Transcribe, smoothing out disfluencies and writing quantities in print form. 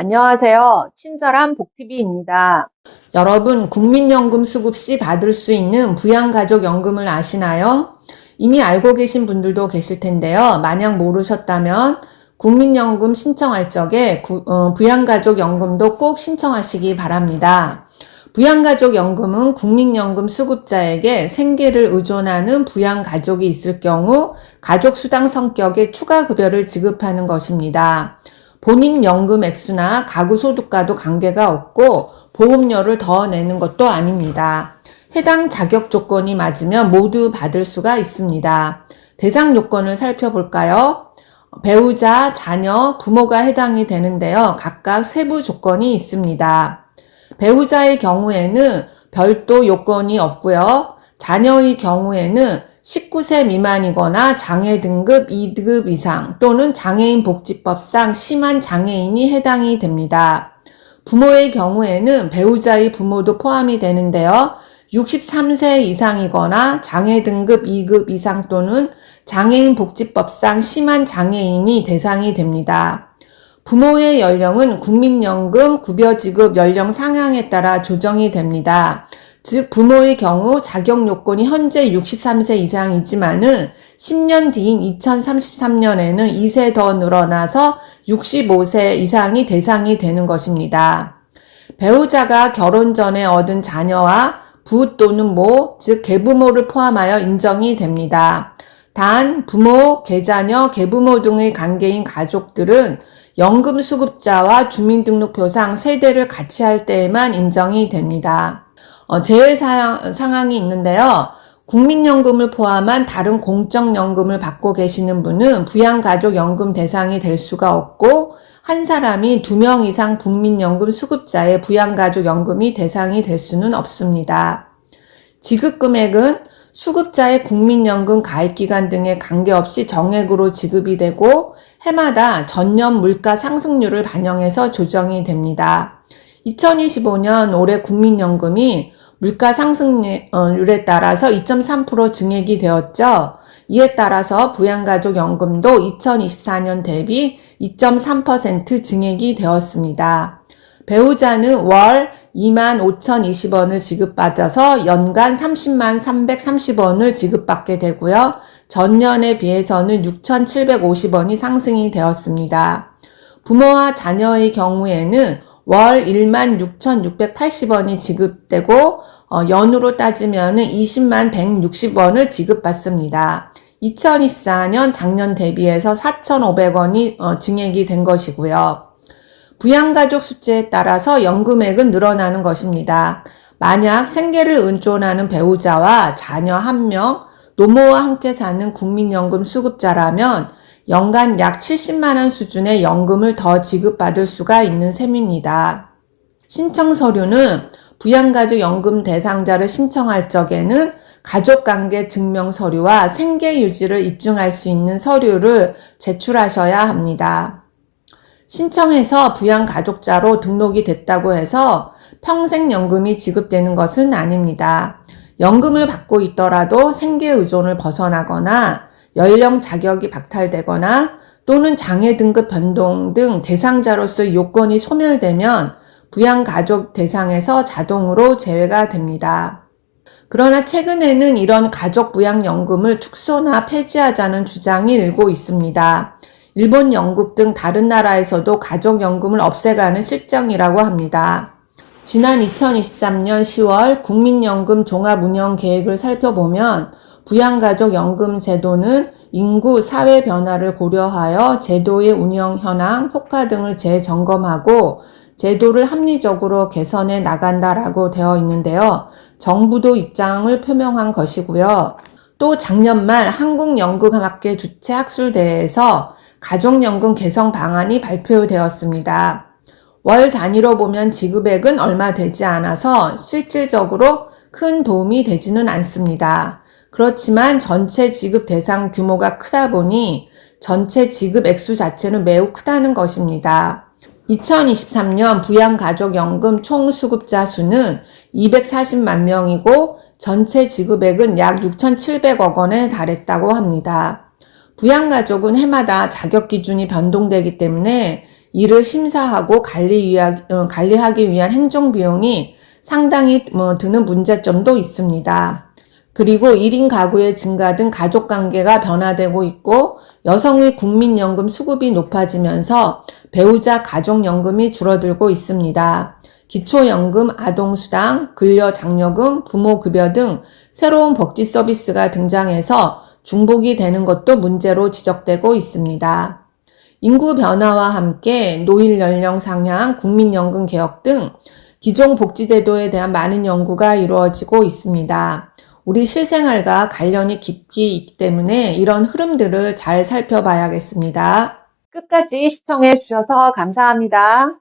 안녕하세요. 친절한 복티비입니다. 여러분, 국민연금 수급 시 받을 수 있는 부양가족연금을 아시나요? 이미 알고 계신 분들도 계실 텐데요. 만약 모르셨다면 국민연금 신청할 적에 부양가족연금도 꼭 신청하시기 바랍니다. 부양가족연금은 국민연금 수급자에게 생계를 의존하는 부양가족이 있을 경우 가족수당 성격의 추가급여를 지급하는 것입니다. 본인 연금 액수나 가구 소득과도 관계가 없고 보험료를 더 내는 것도 아닙니다. 해당 자격 조건이 맞으면 모두 받을 수가 있습니다. 대상 요건을 살펴볼까요? 배우자, 자녀, 부모가 해당이 되는데요. 각각 세부 조건이 있습니다. 배우자의 경우에는 별도 요건이 없고요. 자녀의 경우에는 19세 미만이거나 장애 등급 2급 이상 또는 장애인 복지법상 심한 장애인이 해당이 됩니다. 부모의 경우에는 배우자의 부모도 포함이 되는데요. 63세 이상이거나 장애 등급 2급 이상 또는 장애인 복지법상 심한 장애인이 대상이 됩니다. 부모의 연령은 국민연금 급여지급 연령 상향에 따라 조정이 됩니다. 즉 부모의 경우 자격 요건이 현재 63세 이상이지만은 10년 뒤인 2033년에는 2세 더 늘어나서 65세 이상이 대상이 되는 것입니다. 배우자가 결혼 전에 얻은 자녀와 부 또는 모, 즉 계부모를 포함하여 인정이 됩니다. 단 부모, 계자녀, 계부모 등의 관계인 가족들은 연금 수급자와 주민등록표상 세대를 같이 할 때에만 인정이 됩니다. 제외 상황이 있는데요. 국민연금을 포함한 다른 공적연금을 받고 계시는 분은 부양가족연금 대상이 될 수가 없고 한 사람이 2명 이상 국민연금 수급자의 부양가족연금이 대상이 될 수는 없습니다. 지급금액은 수급자의 국민연금 가입기간 등에 관계없이 정액으로 지급이 되고 해마다 전년 물가 상승률을 반영해서 조정이 됩니다. 2025년 올해 국민연금이 물가 상승률에 따라서 2.3% 증액이 되었죠. 이에 따라서 부양가족연금도 2024년 대비 2.3% 증액이 되었습니다. 배우자는 월 25,020원을 지급받아서 연간 30만 330원을 지급받게 되고요. 전년에 비해서는 6,750원이 상승이 되었습니다. 부모와 자녀의 경우에는 월 16,680원이 지급되고 연으로 따지면 20만 160원을 지급받습니다. 2024년 작년 대비해서 4,500원이 증액이 된 것이고요. 부양가족 수치에 따라서 연금액은 늘어나는 것입니다. 만약 생계를 의존하는 배우자와 자녀 1명, 노모와 함께 사는 국민연금 수급자라면 연간 약 70만원 수준의 연금을 더 지급받을 수가 있는 셈입니다. 신청 서류는 부양가족연금 대상자를 신청할 적에는 가족관계 증명 서류와 생계 유지를 입증할 수 있는 서류를 제출하셔야 합니다. 신청해서 부양가족자로 등록이 됐다고 해서 평생연금이 지급되는 것은 아닙니다. 연금을 받고 있더라도 생계 의존을 벗어나거나 연령 자격이 박탈되거나 또는 장애 등급 변동 등 대상자로서의 요건이 소멸되면 부양가족 대상에서 자동으로 제외가 됩니다. 그러나 최근에는 이런 가족 부양연금을 축소나 폐지하자는 주장이 일고 있습니다. 일본, 영국 등 다른 나라에서도 가족연금을 없애가는 실정이라고 합니다. 지난 2023년 10월 국민연금 종합운영계획을 살펴보면 부양가족연금 제도는 인구, 사회 변화를 고려하여 제도의 운영 현황, 효과 등을 재점검하고 제도를 합리적으로 개선해 나간다라고 되어 있는데요. 정부도 입장을 표명한 것이고요. 또 작년 말 한국연금학회 주최 학술대회에서 가족연금 개선 방안이 발표되었습니다. 월 단위로 보면 지급액은 얼마 되지 않아서 실질적으로 큰 도움이 되지는 않습니다. 그렇지만 전체 지급 대상 규모가 크다 보니 전체 지급 액수 자체는 매우 크다는 것입니다. 2023년 부양가족연금 총 수급자 수는 240만 명이고 전체 지급액은 약 6,700억 원에 달했다고 합니다. 부양가족은 해마다 자격 기준이 변동되기 때문에 이를 심사하고 관리하기 위한 행정비용이 상당히 드는 문제점도 있습니다. 그리고 1인 가구의 증가 등 가족관계가 변화되고 있고 여성의 국민연금 수급이 높아지면서 배우자 가족연금이 줄어들고 있습니다. 기초연금, 아동수당, 근로장려금, 부모급여 등 새로운 복지 서비스가 등장해서 중복이 되는 것도 문제로 지적되고 있습니다. 인구 변화와 함께 노인 연령 상향, 국민연금 개혁 등 기존 복지제도에 대한 많은 연구가 이루어지고 있습니다. 우리 실생활과 관련이 깊이 있기 때문에 이런 흐름들을 잘 살펴봐야겠습니다. 끝까지 시청해 주셔서 감사합니다.